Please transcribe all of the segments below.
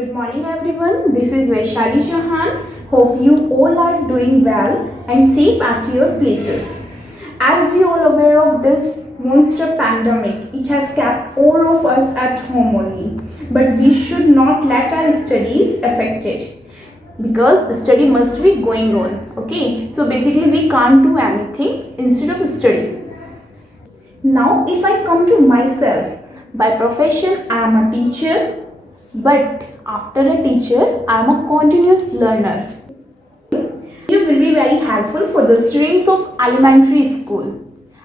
Good morning everyone, this is Vaishali Chauhan. Hope you all are doing well and safe at your places. As we all aware of this monster pandemic, it has kept all of us at home only. But we should not let our studies affect it. Because study must be going on. Okay, so basically we can't do anything instead of study. Now if I come to myself, by profession I am a teacher. But after a teacher, I am a continuous learner. It will be very helpful for the students of elementary school.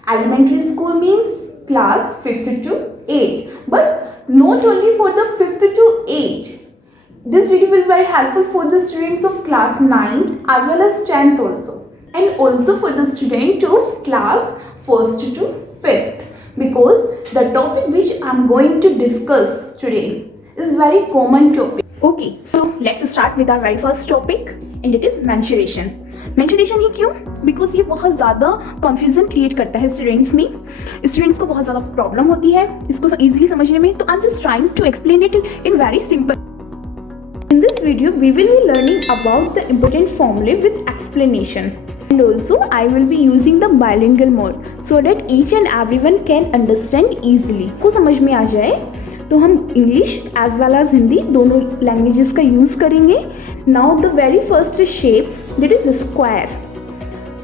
Elementary school means class 5th to 8th. But not only for the 5th to 8th. This video will be very helpful for the students of class 9th as well as 10th also. And also for the student of class 1st to 5th. Because the topic which I am going to discuss today is very common topic. Okay, so let's start with our very first topic and it is menstruation. Menstruation ही क्यों? Because ये बहुत ज़्यादा confusion create करता है students में. Students को बहुत ज़्यादा problem होती है इसको easily समझने में. तो I'm just trying to explain it in very simple. In this video, we will be learning about the important formulae with explanation. And also, I will be using the bilingual mode so that each and everyone can understand easily. को समझ में आ जाए तो हम English as well as Hindi दोनों languages का use करेंगे. Now the very first shape that is square.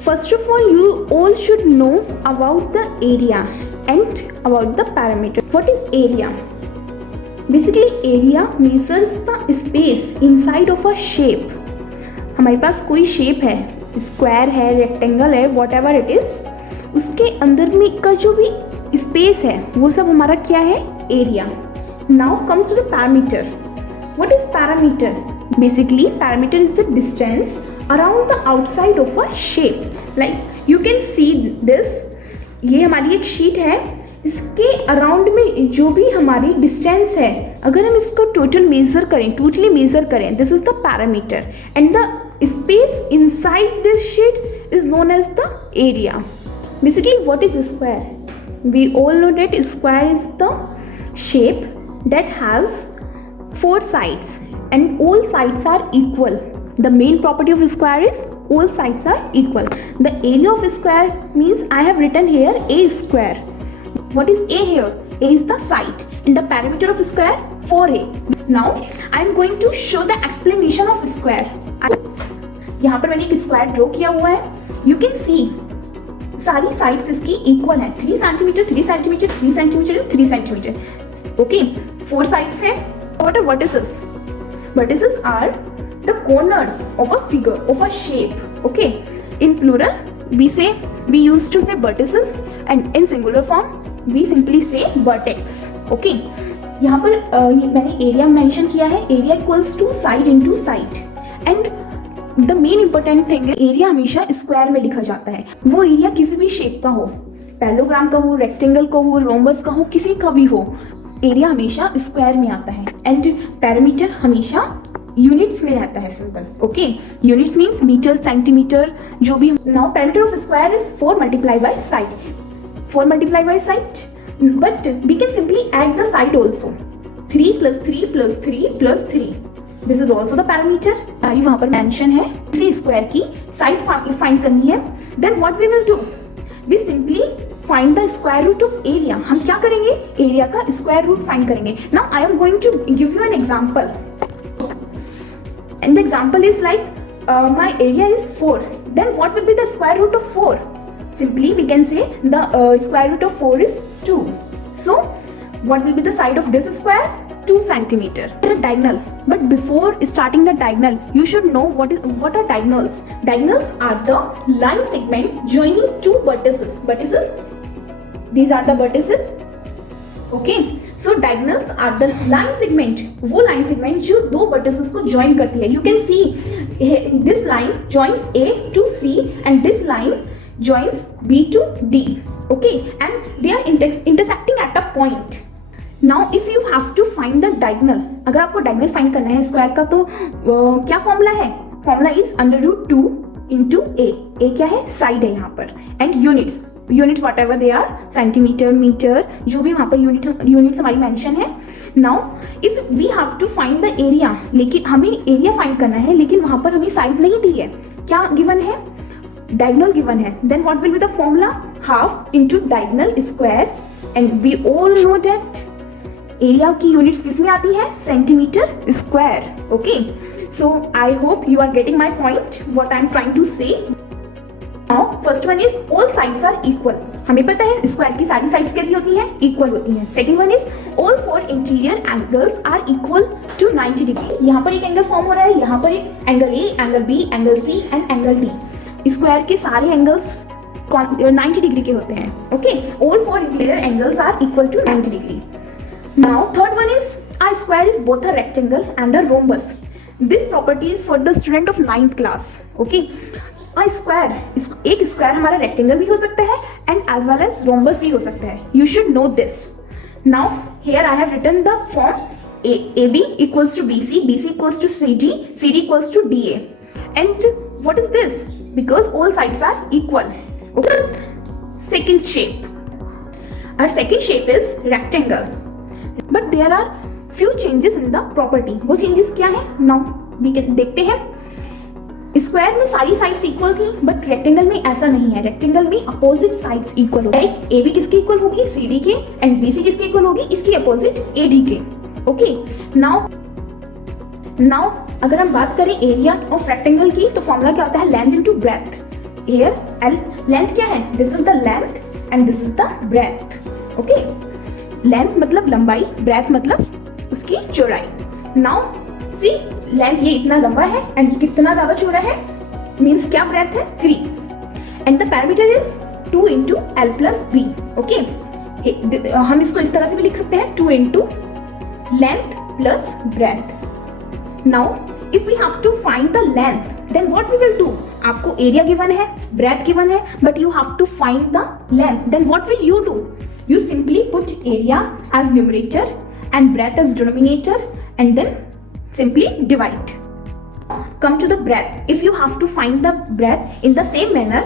First of all you all should know about the area and about the parameter. What is area? Basically area measures the space inside of a shape. हमारे पास कोई shape है, square है, rectangle है, what ever it is, उसके अंदर में का जो भी स्पेस है वो सब हमारा क्या है? Area. Now comes to the parameter. What is parameter? Basically, parameter is the distance around the outside of a shape. Like you can see this. ये हमारी एक शीट है. इसके अराउंड में जो भी हमारी डिस्टेंस है, अगर हम इसको टोटली मेजर करें, this is the parameter. And the space inside this sheet is known as the area. Basically what is square? We all know that square is the shape that has 4 sides and all sides are equal. The main property of square is all sides are equal. The area of square means I have written here a square. What is a here? A is the side and the perimeter of square 4a. Now I am going to show the explanation of square. यहाँ पर मैंने एक square draw किया हुआ है. You can see सारी sides इसकी equal है. 3 centimetre, 3 centimetre, 3 centimetre, 3 centimetre. Okay, 4 sides है. What is this? Vertices are the corners of a figure, of a shape. Okay, in plural we used to say vertices and in singular form we simply say vertex. Okay, यहाँ पर मैंने area mention किया है. Area equals to side into side. And the main important thing है, area हमेशा square में लिखा जाता है. वो एरिया किसी भी शेप का हो, पैरेललोग्राम का हो, रेक्टेंगल का हो, रोम्बस का हो, किसी का भी हो, एरिया हमेशा स्क्वायर में आता है. एंड पैरामीटर हमेशा यूनिट्स में रहता है. Simple. Okay, units means metre, centimetre, जो भी. Now parameter of square is 4 multiply by side. 4 multiply by side, but we can simply add the side also. 3 + 3 + 3 + 3. This is also the parameter. Side वहाँ पर mention है. इसी square की side find करनी है. Then what we will do? We simply find the square root of area. हम क्या करेंगे? एरिया का स्क्वायर रूट फाइंड करेंगे. Now I am going to give you an example. And the example is like my area is 4. Then what will be the square root of 4? Simply we can say the square root of 4 is 2. So what will be the side of this square? 2 centimeter. The diagonal. But before starting the diagonal, you should know what are diagonals. Diagonals are the line segment joining 2 vertices. These are the vertices. Okay. So diagonals are the line segment. वो line segment जो 2 vertices को join करती है. You can see this line joins A to C and this line joins B to D. Okay, and they are intersecting at a point. Now if you have to find the diagonal, अगर आपको diagonal find करना है square का तो क्या formula है? Formula is √2 into A. A क्या है? साइड है यहाँ पर. And units units whatever they are, centimetre, metre, जो भी वहाँ पर यूनिट्स हमारी मेंशन है. Now if we have to find the area, लेकिन हमें एरिया फाइंड करना है, लेकिन वहाँ पर हमें साइड नहीं दी है. क्या गिवन है? डायगोनल गिवन है. Then what will be the formula? Half into diagonal square. And we all know that area की यूनिट्स किस में आती है? Centimetre square. Okay, so I hope you are getting my point what I am trying to say. Now first one is all sides are equal. हमें पता है square की सारी साइड्स कैसी होती हैं? इक्वल होती हैं. Second one is all four interior angles are equal to 90 degree. यहाँ पर एक एंगल फॉर्म हो रहा है, यहाँ पर एक angle A, angle B, angle C and angle D. Square के सारे एंगल्स 90 डिग्री के होते हैं. Okay, all four interior angles are equal to 90 degree. Now third one is a square is both a rectangle and a rhombus. This property is for the student of 9th class. Okay, a square, एक square हमारा rectangle भी हो सकता है and as well as rhombus भी हो सकता है. You should know this. Now here I have written the form AB equals to BC, BC equals to CD, CD equals to DA. And what is this? Because all sides are equal. Okay, second shape. Our second shape is rectangle. But there are few changes in the property. वो changes क्या है? Now we can देखते हैं. Square में सारी sides equal थी, but rectangle में ऐसा नहीं है. रेक्टेंगल में अपोजिट साइड्स इक्वल होगी. ए बी किसके इक्वल होगी? सी डी के. एंड बी सी किसके इक्वल होगी? इसकी अपोजिट ए डी के. ओके, नाउ अगर हम बात करें एरिया ऑफ रेक्टेंगल की, तो फॉर्मूला क्या होता है? Length into breadth. Here length क्या है? This is the length and this is the breadth. Okay, length मतलब लंबाई, ब्रेथ मतलब उसकी चौड़ाई. नाउ सी, लेंथ ये इतना लंबा है एंड कितना ज्यादा चौड़ा है, मीन्स क्या ब्रेथ है? 3. And the perimeter is 2 into L plus B. Okay, हम इसको इस तरह से भी लिख सकते हैं, 2 into length plus breadth. Now if we have to find the length, then what we will do? आपको एरिया गिवन है, ब्रेथ गिवन है, but you have to find the length. Then what will you do? You simply put area as numerator and breadth as denominator and then simply divide. Come to the breadth. If you have to find the breadth in the same manner,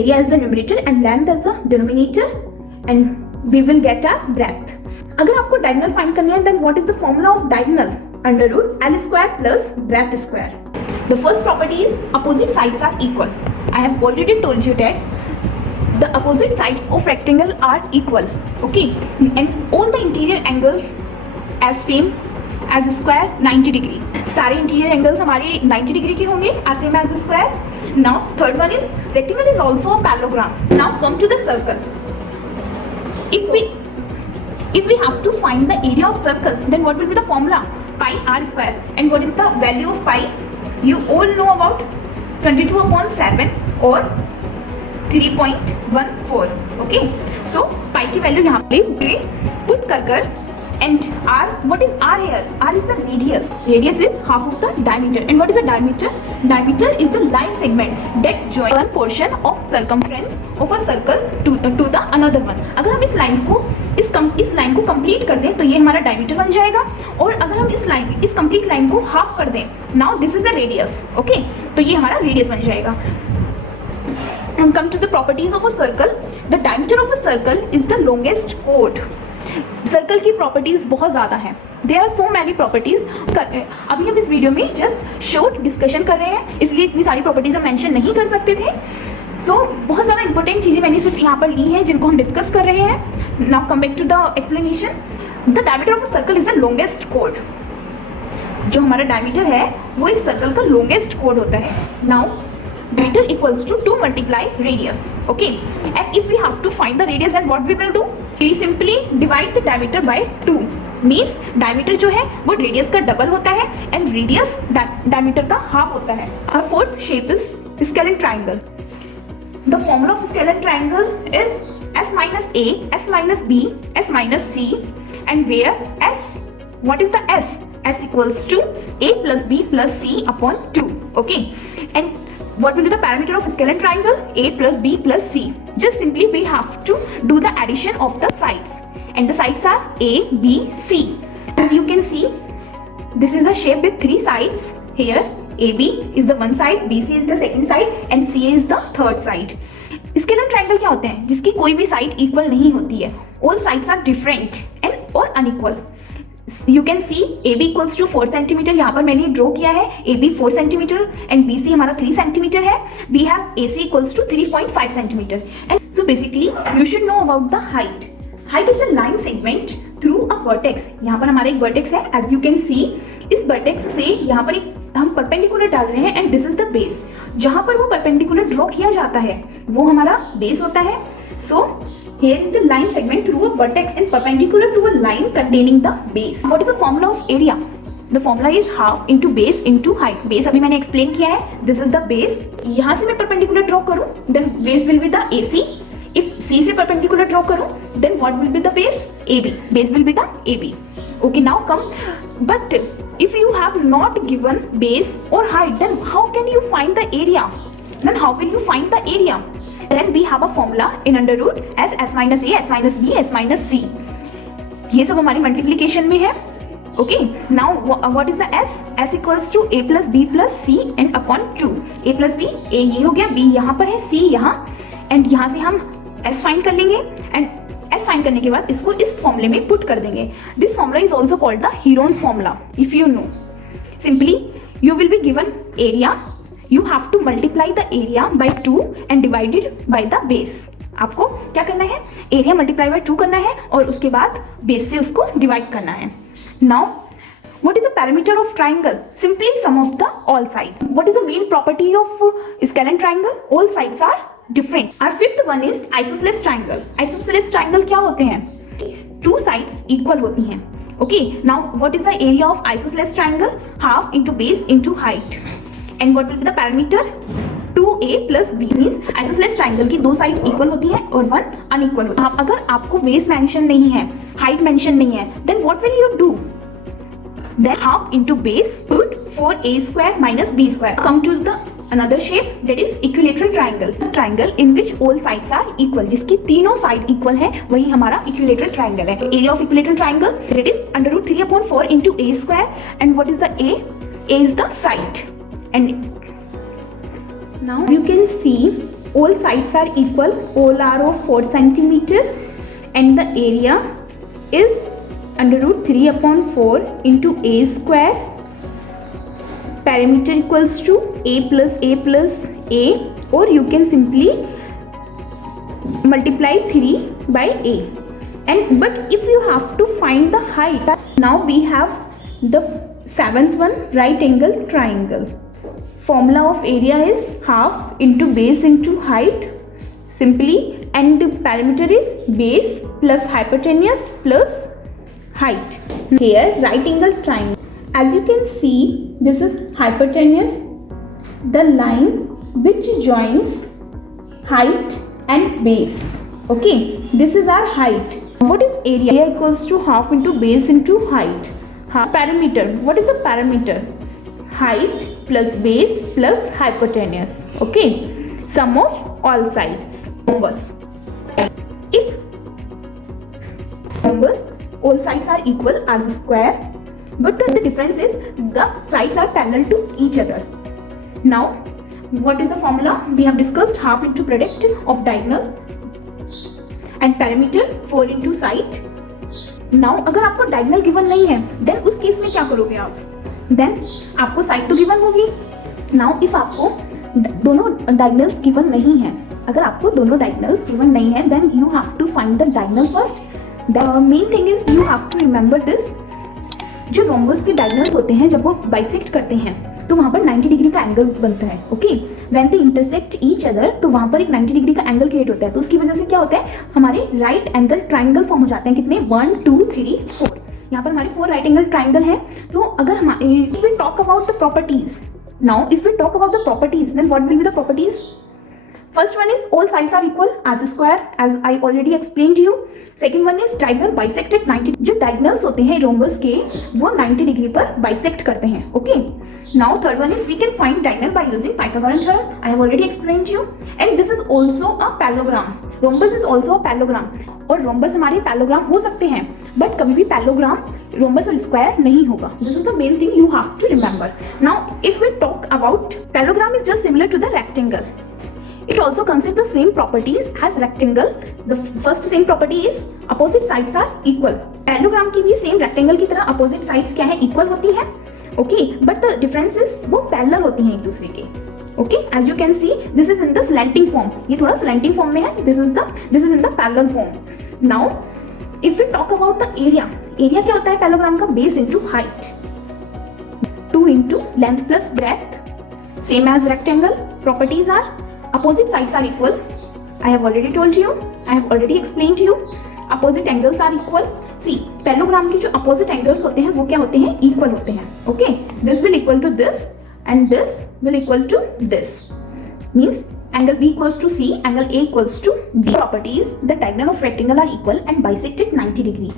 area as the numerator and length as the denominator and we will get a breadth. अगर आपको diagonal find करनी है, then what is the formula of diagonal? Under root L square plus breadth square. The first property is opposite sides are equal. I have already told you that the opposite sides of rectangle are equal. Okay, and all the interior angles as same as square 90 degree. सारे interior angles हमारे 90 degree के होंगे as same as square. Now third one is rectangle is also a parallelogram. Now come to the circle. If we have to find the area of circle, then what will be the formula? Pi r square. And what is the value of pi? You all know about 22/7 or 3.14. Okay, so pi की value यहाँ पे put कर and R, what is R here? R is the radius. Radius is half of the diameter. And what is the diameter? Diameter is the line segment that join one portion of circumference of a circle to the another one. अगर हम इस line को complete कर दें तो ये हमारा diameter बन जाएगा. और अगर हम इस कंप्लीट लाइन को हाफ कर दें, now this is the radius. Okay, तो ये हमारा रेडियस बन जाएगा. And come to the properties of a circle. The diameter of a circle is the longest chord. Circle की प्रॉपर्टीज बहुत ज़्यादा हैं. There are so many properties. अभी हम इस वीडियो में जस्ट शॉर्ट डिस्कशन कर रहे हैं, इसलिए इतनी सारी प्रॉपर्टीज हम मेंशन नहीं कर सकते थे. सो बहुत ज़्यादा इंपॉर्टेंट चीज़ें मैंने सिर्फ यहाँ पर ली हैं जिनको हम डिस्कस कर रहे हैं. Now come back to the explanation. The diameter of a circle is the longest कोड. जो हमारा डायमीटर है वो एक सर्कल का लॉन्गेस्ट कोड होता है. Now diameter equals to 2 multiply radius. Okay, and if we have to find the radius, then what we will do? We simply divide the diameter by 2. Means diameter जो है वो radius का double होता है and radius diameter का half होता है. Our fourth shape is scalene triangle. The formula of scalene triangle is s minus a, s minus b, s minus c, and where s, what is the s? S equals to a plus b plus c upon 2. Okay, and what will be the parameter of scalene triangle? A plus b plus c. Just simply we have to do the addition of the sides, and the sides are a, b, c. As you can see, this is a shape with 3 sides. Here AB is the one side, BC is the second side, and C is the third side. Scalar triangle क्या होते हैं? जिसकी कोई भी side equal नहीं होती है, all sides are different and और unequal. You can see A B equals to 4 centimetre, यहाँ पर मैंने ड्रॉ किया है A B 4 centimetre and B C हमारा 3 सेंटीमीटर है। We have A C equals to 3.5 centimetre and so basically you should know about the height. Height is a line segment through a vertex. यहाँ पर हमारा एक vertex है, as you can सी इस vertex से यहाँ पर एक हम परपेंडिकुलर डाल रहे हैं and this is the base. जहाँ पर वो परपेंडिकुलर ड्रॉ किया जाता है वो हमारा बेस होता है। सो here is the line segment through a vertex and perpendicular to a line containing the base. What is the formula of area? The formula is half into base into height. Base अभी मैंने explain किया है, this is the base. यहाँ से मैं perpendicular draw करूँ, then base will be the AC. If C से perpendicular draw करूँ, then what will be the base? AB. Base will be the AB. Okay, now come. But if you have not given base or height, then how can you find the area? Then how will you find the area? Then we have a formula in under root s minus a, s minus b, s minus c. ये सब हमारी multiplication में है। Okay, now what is the s? s equals to a plus b plus c and upon 2। a plus b, a ये हो गया, b यहाँ पर है, c यहाँ, एंड यहाँ से हम s फाइंड कर लेंगे एंड s फाइंड करने के बाद इसको इस फॉर्मूले में पुट कर देंगे। This formula is also called the Heron's formula. If you know, simply you will be given area, you have to multiply the area by 2 and divide it by the base. आपको क्या करना है? Area multiply by 2 करना है और उसके बाद base से उसको डिवाइड करना है। Now what is the parameter of triangle? Simply sum of the all sides. What is the main property of scalene triangle? All sides are different. Our fifth one is isosceles triangle. Isosceles triangle क्या होते हैं? Two sides equal होती हैं। Okay, now what is the area of isosceles triangle? Half into base into height. And what will be the parameter? 2a plus b means isosceles triangle की दो sides equal होती है और one unequal होती है। अगर आपको बेस मेंशन नहीं है, हाइट मेंशन नहीं है, then what will you do? Then half into base put 4a square minus b square. Come to the another shape, that is equilateral triangle. The triangle in which all sides are equal. जिसकी तीनों side equal है वही हमारा equilateral triangle है। Area of equilateral triangle, that is under root 3/4 into a square. And what is the a? A is the side. And now you can see all sides are equal, all are of 4 centimeter and the area is under root 3/4 into a square. Perimeter equals to a plus a, or you can simply multiply 3 by a. And but if you have to find the height, now we have the seventh one, right angle triangle. Formula of area is half into base into height, simply, and the parameter is base plus hypotenuse plus height. Here right angle triangle, as you can see, this is hypotenuse, the line which joins height and base. Okay, this is our height. What is area? Area equals to half into base into height. Parameter, what is the parameter? Height plus base plus hypotenuse. Okay, sum of all sides. Rhombus. If rhombus, all sides are equal as a square, but the difference is the sides are parallel to each other. Now what is the formula? We have discussed half into product of diagonal and perimeter 4 into side. Now अगर आपको diagonal given नहीं है, then उस case में क्या करोगे आप? Then आपको साइड तो गिवन होगी। नाउ इफ आपको दोनों डायगोनल्स गिवन नहीं है, अगर आपको दोनों डायगोनल्स गिवन नहीं है, then you have to find the diagonal first. The main thing is you have to remember this, जो रोम्बस के डायगोनल्स होते हैं जब वो बाइसेक्ट करते हैं तो वहाँ पर 90 डिग्री का एंगल बनता है। Okay, when they intersect each other तो वहाँ पर एक 90 डिग्री का एंगल क्रिएट होता है। तो उसकी वजह से क्या होता है, हमारे राइट एंगल ट्राइंगल फॉर्म हो जाते हैं। कितने? 1 2 3 4। यहाँ पर हमारे 4 राइट एंगल ट्राइंगल हैं। तो अगर हम if we talk about the properties, now if we talk about the properties, then what will be the properties? First one is all sides are equal as a square, as I already explained to you. Second one is diagonal bisected 90। जो diagonals होते हैं rhombus के वो 90 degree पर bisect करते हैं। Okay, now third one is we can find diagonal by using Pythagorean theorem. I have already explained you. And this is also a parallelogram. Rhombus is also a parallelogram. और rhombus हमारे parallelogram हो सकते हैं, but कभी भी parallelogram rhombus और square नहीं होगा। This is the main thing you have to remember. Now if we talk about parallelogram is just similar to the rectangle. It also consists the same properties as rectangle. The first same property is opposite sides are equal. Parallelogram की भी same rectangle की तरह opposite sides क्या है, equal होती है. Okay, but the difference is वो parallel होती हैं एक दूसरे के. Okay, as you can see, this is in the slanting form. ये थोड़ा slanting form में है. This is in the parallel form. Now, if we talk about the area, area क्या होता है parallelogram का? Base into height. 2 into length plus breadth. Same as rectangle. Properties are opposite sides are equal. I have already told you. I have already explained to you. Opposite angles are equal. See, parallelogram के जो opposite angles होते हैं वो क्या होते हैं? Equal होते हैं. Okay, this will equal to this and this will equal to this. Means angle B equals to C, angle A equals to D. Properties: the diagonal of rectangle are equal and bisect at 90 degree.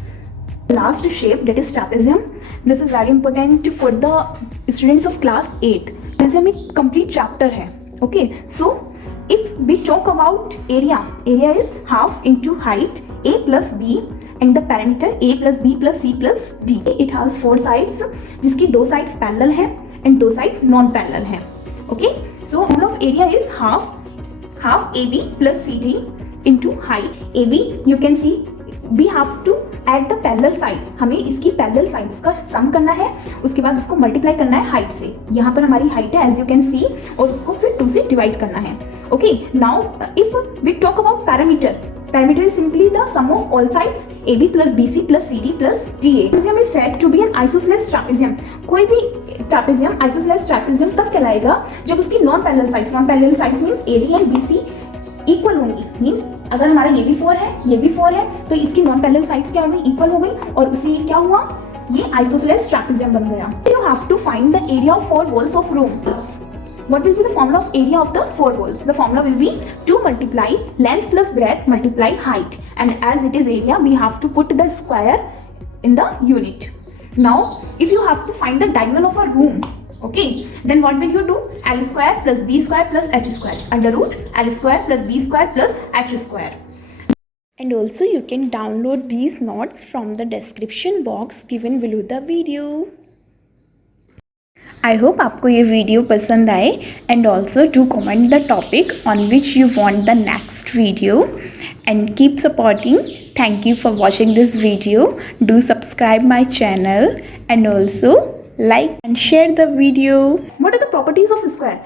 Last shape, that is trapezium. This is very important for the students of class 8. trapezium एक complete chapter है. Okay, so if we talk about area is half into height a plus b and the parameter a plus b plus c plus d. It has 4 sides जिसकी 2 sides parallel है and 2 sides non parallel है. Okay, so all of area is half ab plus cd into height. ab you can see we have to add the parallel sides. हमें इसकी parallel sides का sum करना है, उसके बाद उसको multiply करना है height से. यहाँ पर हमारी height है as you can see और उसको फिर 2 से divide करना है. Okay, now if we talk about parameter is simply the sum of all sides AB plus BC plus CD plus DA. Trapezium is said to be an isosceles trapezium. कोई भी trapezium isosceles trapezium तब कहलाएगा जब उसकी non parallel sides means AD and BC equal होंगी. Means अगर हमारा ये भी 4 है ये भी 4 है तो इसकी नॉन पैरेलल साइड्स क्या हो गई? इक्वल हो गई और उसी क्या हुआ? ये आइसोसेलेस ट्रैपेजियम बन गया. You have to find the area of 4 walls of room. What will be the formula of area of the 4 walls? The formula will be 2 multiply length plus breadth multiply height, and as it is area we have to put the square in the unit. Now if you have to find the diagonal of a room, okay, then what will you do? L square plus b square plus h square under root L square plus b square plus h square. And also you can download these notes from the description box given below the video. I hope आपको ये video पसंद आए and also do comment the topic on which you want the next video and keep supporting. Thank you for watching this video. Do subscribe my channel and also like and share the video. What are the properties of square?